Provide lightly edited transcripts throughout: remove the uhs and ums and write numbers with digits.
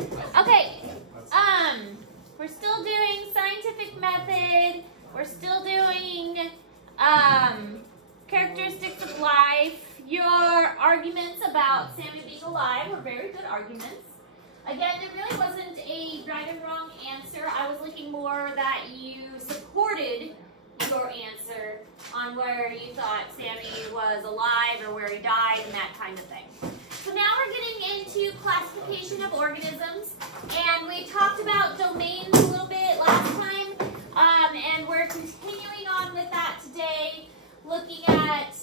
Okay, we're still doing scientific method. We're still doing characteristics of life. Your arguments about Sammy being alive were very good arguments. Again, there really wasn't a right and wrong answer. I was looking more that you supported your answer on where you thought Sammy was alive or where he died and that kind of thing. So now we're getting into classification of organisms, and we talked about domains a little bit last time, and we're continuing on with that today, looking at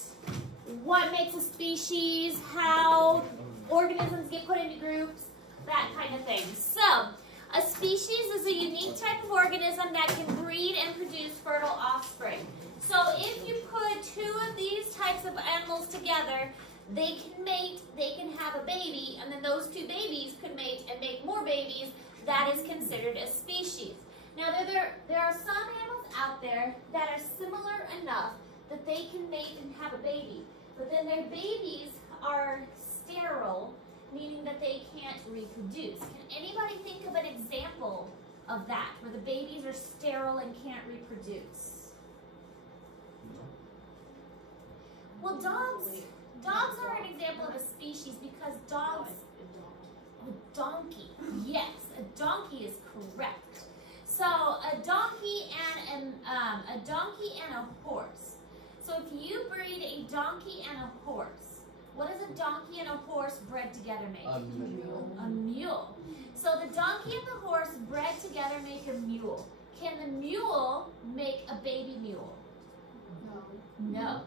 what makes a species, how organisms get put into groups, that kind of thing. So, a species is a unique type of organism that can breed and produce fertile offspring. So if you put two of these types of animals together, they can mate, they can have a baby, and then those two babies could mate and make more babies. That is considered a species. Now there are some animals out there that are similar enough that they can mate and have a baby, but then their babies are sterile, meaning that they can't reproduce. Can anybody think of an example of that, where the babies are sterile and can't reproduce? Well, dogs are an example of a species because dogs, a donkey, yes, a donkey is correct. So a donkey and a horse. So if you breed a donkey and a horse, what does a donkey and a horse bred together make? A mule. A mule. So the donkey and the horse bred together make a mule. Can the mule make a baby mule? No. No.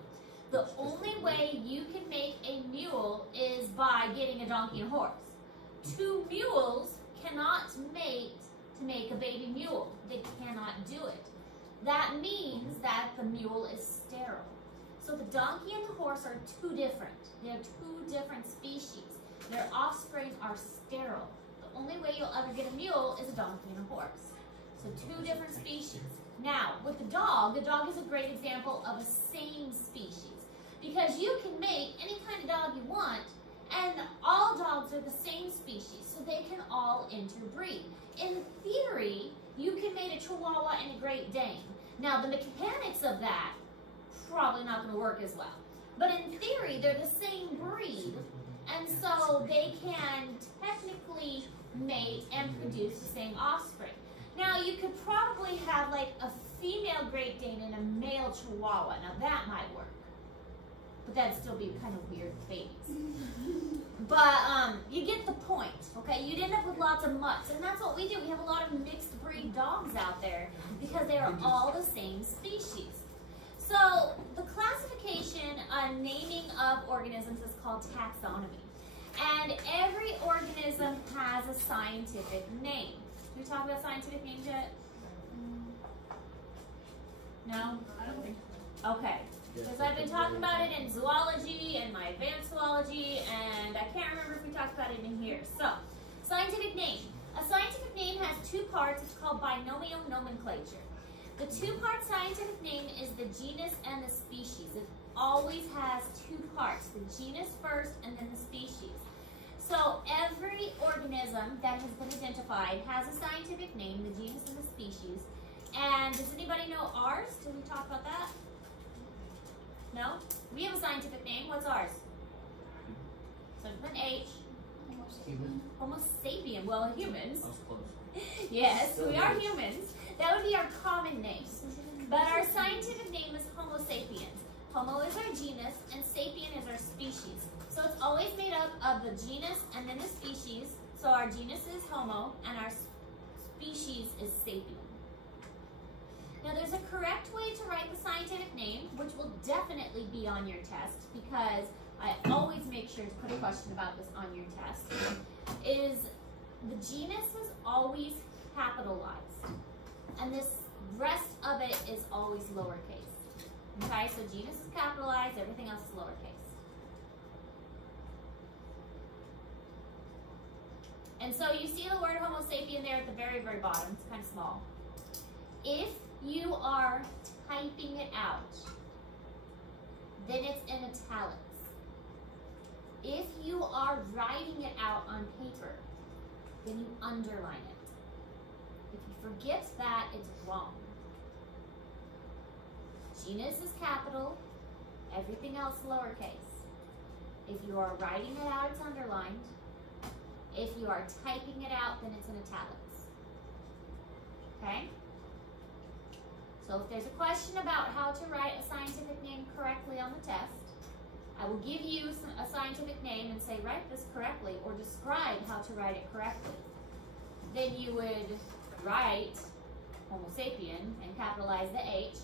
The only way you can make a mule is by getting a donkey and a horse. Two mules cannot mate to make a baby mule. They cannot do it. That means that the mule is sterile. So the donkey and the horse are two different. They're two different species. Their offspring are sterile. The only way you'll ever get a mule is a donkey and a horse. So two different species. Now, with the dog is a great example of a same species. Because you can make any kind of dog you want, and all dogs are the same species, so they can all interbreed. In theory, you can make a Chihuahua and a Great Dane. Now, the mechanics of that, probably not going to work as well. But in theory, they're the same breed, and so they can technically mate and produce the same offspring. Now, you could probably have like a female Great Dane and a male Chihuahua. Now, that might work. But that'd still be kind of weird babies. But you get the point, okay? You'd end up with lots of mutts, and that's what we do. We have a lot of mixed breed dogs out there because they are all the same species. So the classification, naming of organisms is called taxonomy. And every organism has a scientific name. Did we talk about scientific names yet? No? I don't think so. Okay. Because I've been talking about it in zoology and my advanced zoology, and I can't remember if we talked about it in here. So, scientific name. A scientific name has two parts. It's called binomial nomenclature. The two-part scientific name is the genus and the species. It always has two parts, the genus first and then the species. So every organism that has been identified has a scientific name, the genus and the species. And does anybody know ours? Did we talk about that? No? We have a scientific name. What's ours? Starts with an H. Human. Homo sapien. Well, humans. I was close. Yes, we are humans. That would be our common name. But our scientific name is Homo sapiens. Homo is our genus, and sapien is our species. So it's always made up of the genus and then the species. So our genus is Homo, and our species is sapien. Now there's a correct way to write the scientific name, which will definitely be on your test, because I always make sure to put a question about this on your test, is the genus is always capitalized, and this rest of it is always lowercase. Okay, so genus is capitalized, everything else is lowercase. And so you see the word Homo sapien there at the very, very bottom. It's kind of small. If you are typing it out, then it's in italics. If you are writing it out on paper, then you underline it. If you forget that, it's wrong. Genus is capital, everything else lowercase. If you are writing it out, it's underlined. If you are typing it out, then it's in italics. Okay? So if there's a question about how to write a scientific name correctly on the test, I will give you a scientific name and say, write this correctly, or describe how to write it correctly. Then you would write Homo sapien and capitalize the H.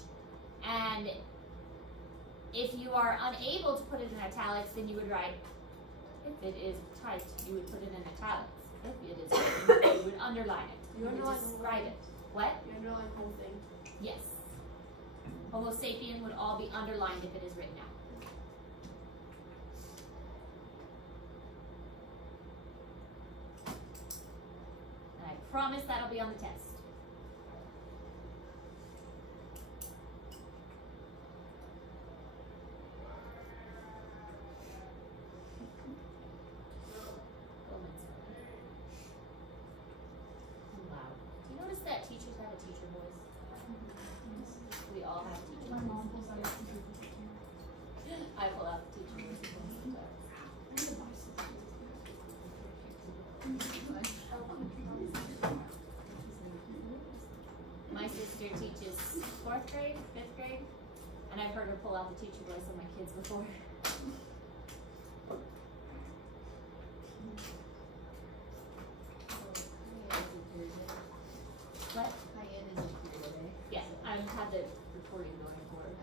And if you are unable to put it in italics, then you would write, if it is typed, you would put it in italics. If it is written, you would underline it. You would just write it. What? You underline the whole thing. Yes. Homo sapien would all be underlined if it is written out. And I promise that'll be on the test. I pull out the teacher voice. My sister teaches 4th grade, 5th grade, and I've heard her pull out the teacher voice on my kids before. What? Yeah, I've had the recording going for it.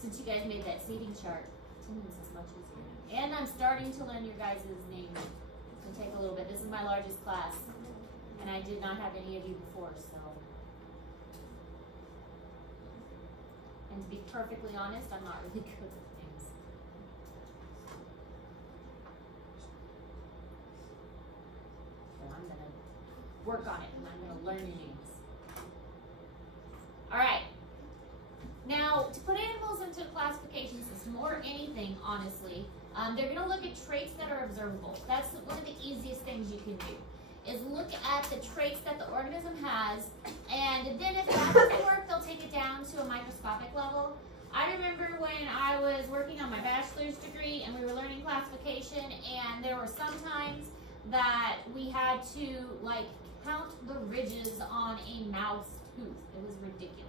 Since you guys made that seating chart, attendance is much easier. And I'm starting to learn your guys' names. It's going to take a little bit. This is my largest class, and I did not have any of you before, so. And to be perfectly honest, I'm not really good with names. So I'm going to work on it, and I'm going to learn your names. All right. Now, to put animals into a classification system, or anything, honestly, they're going to look at traits that are observable. That's one of the easiest things you can do, is look at the traits that the organism has, and then if that doesn't work, they'll take it down to a microscopic level. I remember when I was working on my bachelor's degree, and we were learning classification, and there were some times that we had to, like, count the ridges on a mouth's tooth. It was ridiculous.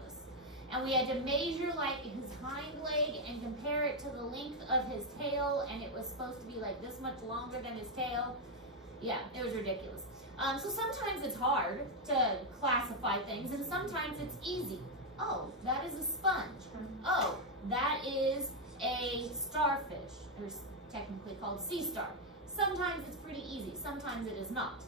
And we had to measure like his hind leg and compare it to the length of his tail, and it was supposed to be like this much longer than his tail. Yeah, it was ridiculous. So sometimes it's hard to classify things, and sometimes it's easy. Oh, that is a sponge. Oh, that is a starfish, or technically called sea star. Sometimes it's pretty easy, sometimes it is not.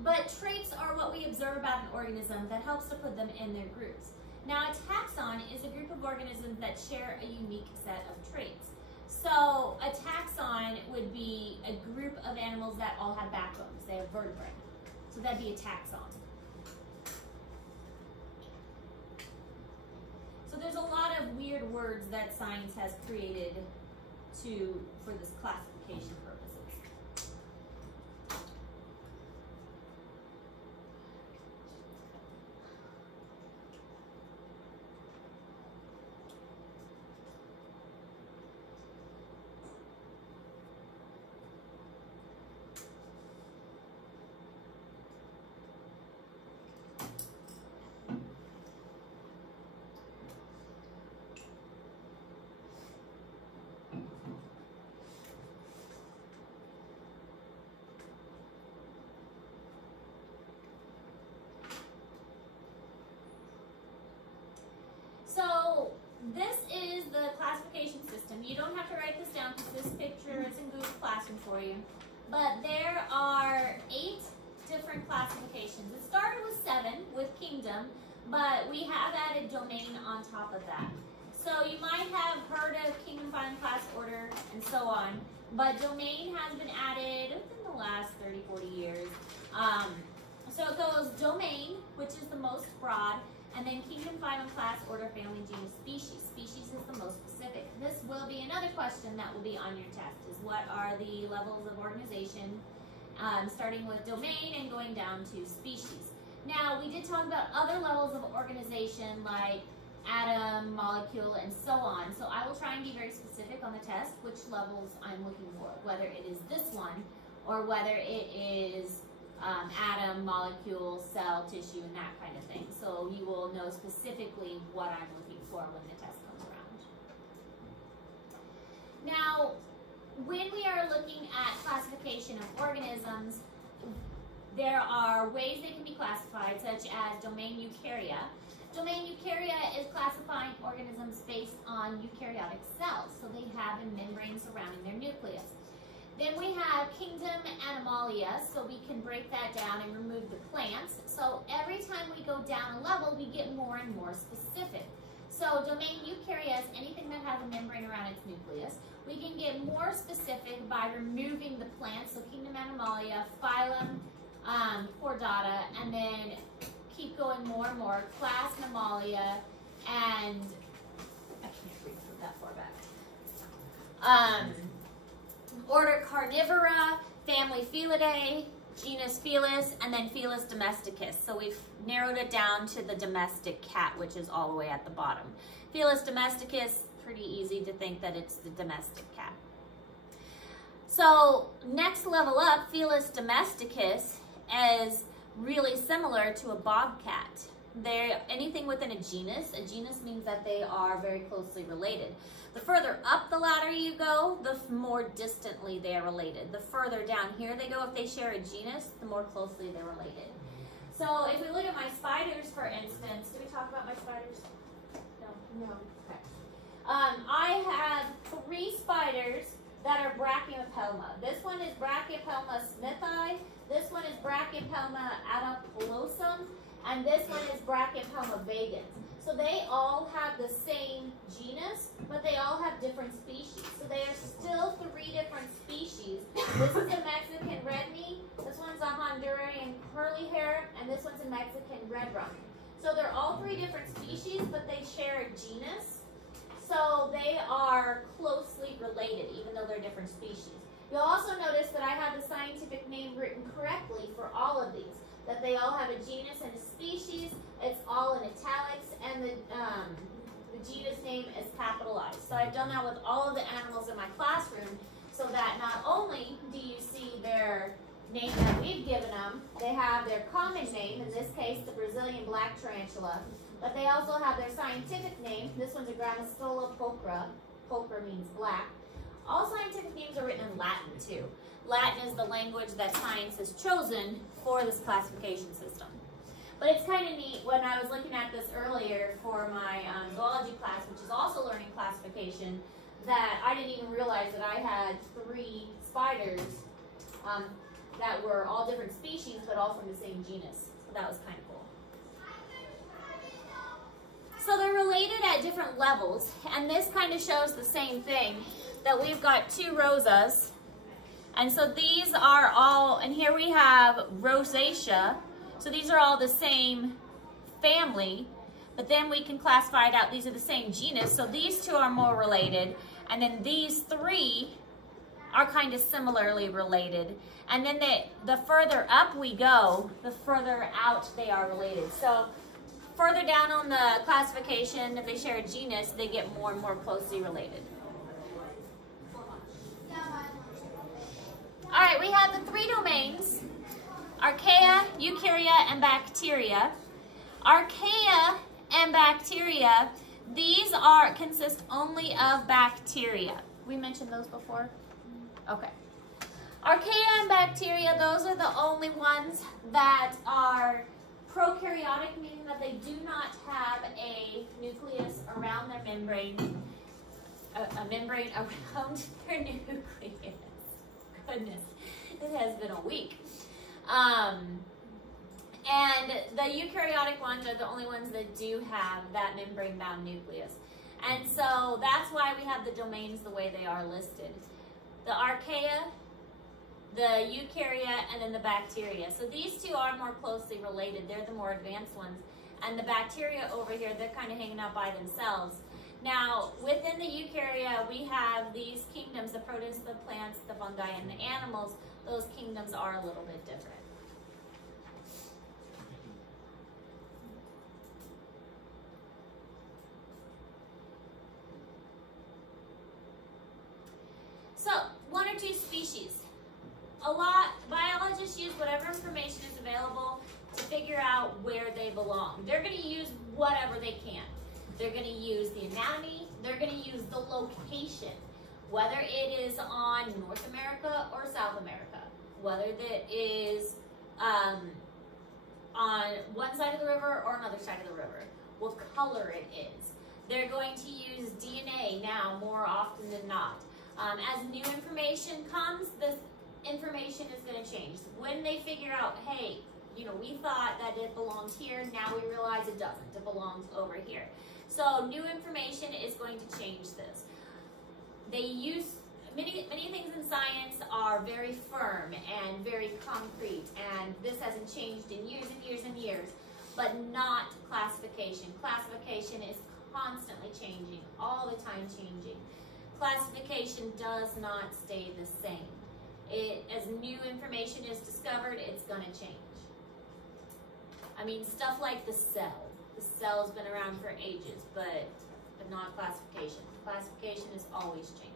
But traits are what we observe about an organism that helps to put them in their groups. Now, a taxon is a group of organisms that share a unique set of traits. So a taxon would be a group of animals that all have backbones. They have vertebrae. So that'd be a taxon. So there's a lot of weird words that science has created for this classification purposes. So this is the classification system. You don't have to write this down because this picture is in Google Classroom for you. But there are 8 different classifications. It started with 7 with kingdom, but we have added domain on top of that. So you might have heard of kingdom, phylum, class, order, and so on. But domain has been added within the last 30, 40 years. So it goes domain, which is the most broad. And then kingdom, phylum, class, order, family, genus, species. Species is the most specific. This will be another question that will be on your test, is what are the levels of organization, starting with domain and going down to species. Now, we did talk about other levels of organization like atom, molecule, and so on. So I will try and be very specific on the test which levels I'm looking for, whether it is this one or whether it is atom, molecule, cell, tissue, and that kind of thing. So you will know specifically what I'm looking for when the test comes around. Now, when we are looking at classification of organisms, there are ways they can be classified, such as domain eukarya. Domain eukarya is classifying organisms based on eukaryotic cells, so they have a membrane surrounding their nucleus. Then we have kingdom animalia, so we can break that down and remove the plants. So every time we go down a level, we get more and more specific. So domain eukarya is anything that has a membrane around its nucleus. We can get more specific by removing the plants, so kingdom animalia, phylum, chordata, and then keep going more and more, class Animalia, and I can't read that far back. Order Carnivora, family Felidae, genus Felis, and then Felis domesticus. So we've narrowed it down to the domestic cat, which is all the way at the bottom. Felis domesticus, pretty easy to think that it's the domestic cat. So next level up, Felis domesticus is really similar to a bobcat. They're anything within a genus. A genus means that they are very closely related. The further up the ladder you go, the more distantly they are related. The further down here they go, if they share a genus, the more closely they're related. So if we look at my spiders, for instance, did we talk about my spiders? No. No. Okay. I have 3 spiders that are Brachypelma. This one is Brachypelma smithi. This one is Brachypelma adipulosum, and this one is Brachypelma vagans. So they all have the same genus, but they all have different species. So they are still 3 different species. This is a Mexican red knee, this one's a Honduran curly hair, and this one's a Mexican red rump. So they're all 3 different species, but they share a genus. So they are closely related, even though they're different species. You'll also notice that I have the scientific name written correctly for all of these, that they all have a genus and a species. It's all in italics, and the genus name is capitalized. So I've done that with all of the animals in my classroom, so that not only do you see their name that we've given them, they have their common name, in this case the Brazilian black tarantula, but they also have their scientific name. This one's a Grammostola pulchra. Pulchra means black. All scientific names are written in Latin too. Latin is the language that science has chosen for this classification system. But it's kind of neat, when I was looking at this earlier for my zoology class, which is also learning classification, that I didn't even realize that I had 3 spiders that were all different species, but all from the same genus. So that was kind of cool. So they're related at different levels, and this kind of shows the same thing, that we've got 2 rosas, and so these are all, and here we have rosacea, so these are all the same family, but then we can classify it out, these are the same genus, so these 2 are more related, and then these 3 are kind of similarly related, and then the further up we go, the further out they are related. So further down on the classification, if they share a genus, they get more and more closely related. All right, we have the 3 domains, archaea, eukarya, and bacteria. Archaea and bacteria, these consist only of bacteria. We mentioned those before? Okay. Archaea and bacteria, those are the only ones that are prokaryotic, meaning that they do not have a nucleus around their membrane, a membrane around their nucleus. Goodness, it has been a week. And the eukaryotic ones are the only ones that do have that membrane-bound nucleus. And so that's why we have the domains the way they are listed. The archaea, the eukarya, and then the bacteria. So these 2 are more closely related. They're the more advanced ones. And the bacteria over here, they're kind of hanging out by themselves. Now, within the eukarya, we have these kingdoms, the protists, the plants, the fungi, and the animals. Those kingdoms are a little bit different. So, one or two species. Biologists use whatever information is available to figure out where they belong. They're going to use whatever they can. They're going to use the anatomy. They're going to use the location, whether it is on North America or South America, whether it is on one side of the river or another side of the river, what color it is. They're going to use DNA now more often than not. As new information comes, this information is going to change. When they figure out, hey, you know, we thought that it belonged here, now we realize it doesn't. It belongs over here. So new information is going to change this. They use, many things in science are very firm and very concrete, and this hasn't changed in years and years and years, but not classification. Classification is constantly changing, all the time changing. Classification does not stay the same. As new information is discovered, it's going to change. I mean, stuff like the cell. The cell's been around for ages, but not classification. Classification is always changing.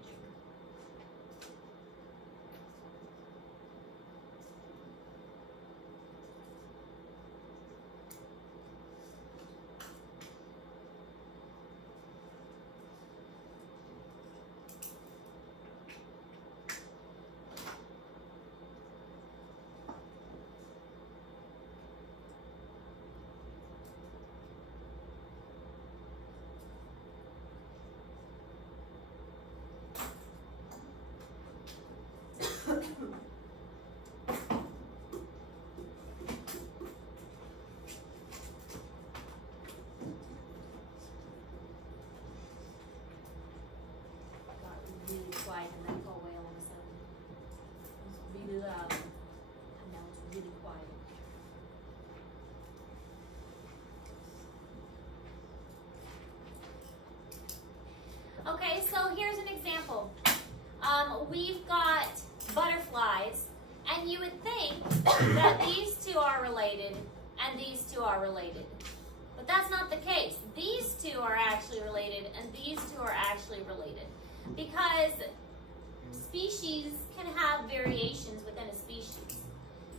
Quiet in that hallway all of a sudden. It was really loud, and now it's really quiet. Okay, so here's an example. We've got butterflies, and you would think that these two are related and these two are related. But that's not the case. These two are actually related and these two are actually related. Because species can have variations within a species.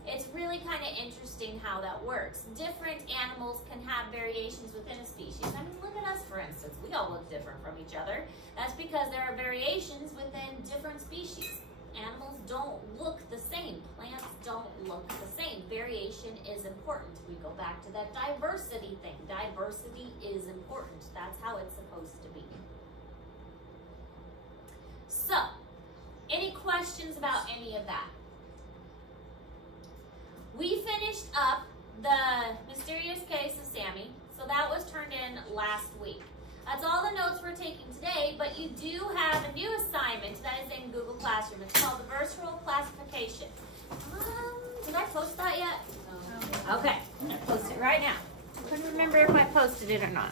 It's really kind of interesting how that works. Different animals can have variations within a species. I mean, look at us, for instance. We all look different from each other. That's because there are variations within different species. Animals don't look the same. Plants don't look the same. Variation is important. We go back to that diversity thing. Diversity is important. That's how it's supposed to be. So, any questions about any of that? We finished up the mysterious case of Sammy, so that was turned in last week. That's all the notes we're taking today, but you do have a new assignment that is in Google Classroom. It's called the Versatile Classification. Did I post that yet? No. Okay, I'm going to post it right now. I couldn't remember if I posted it or not.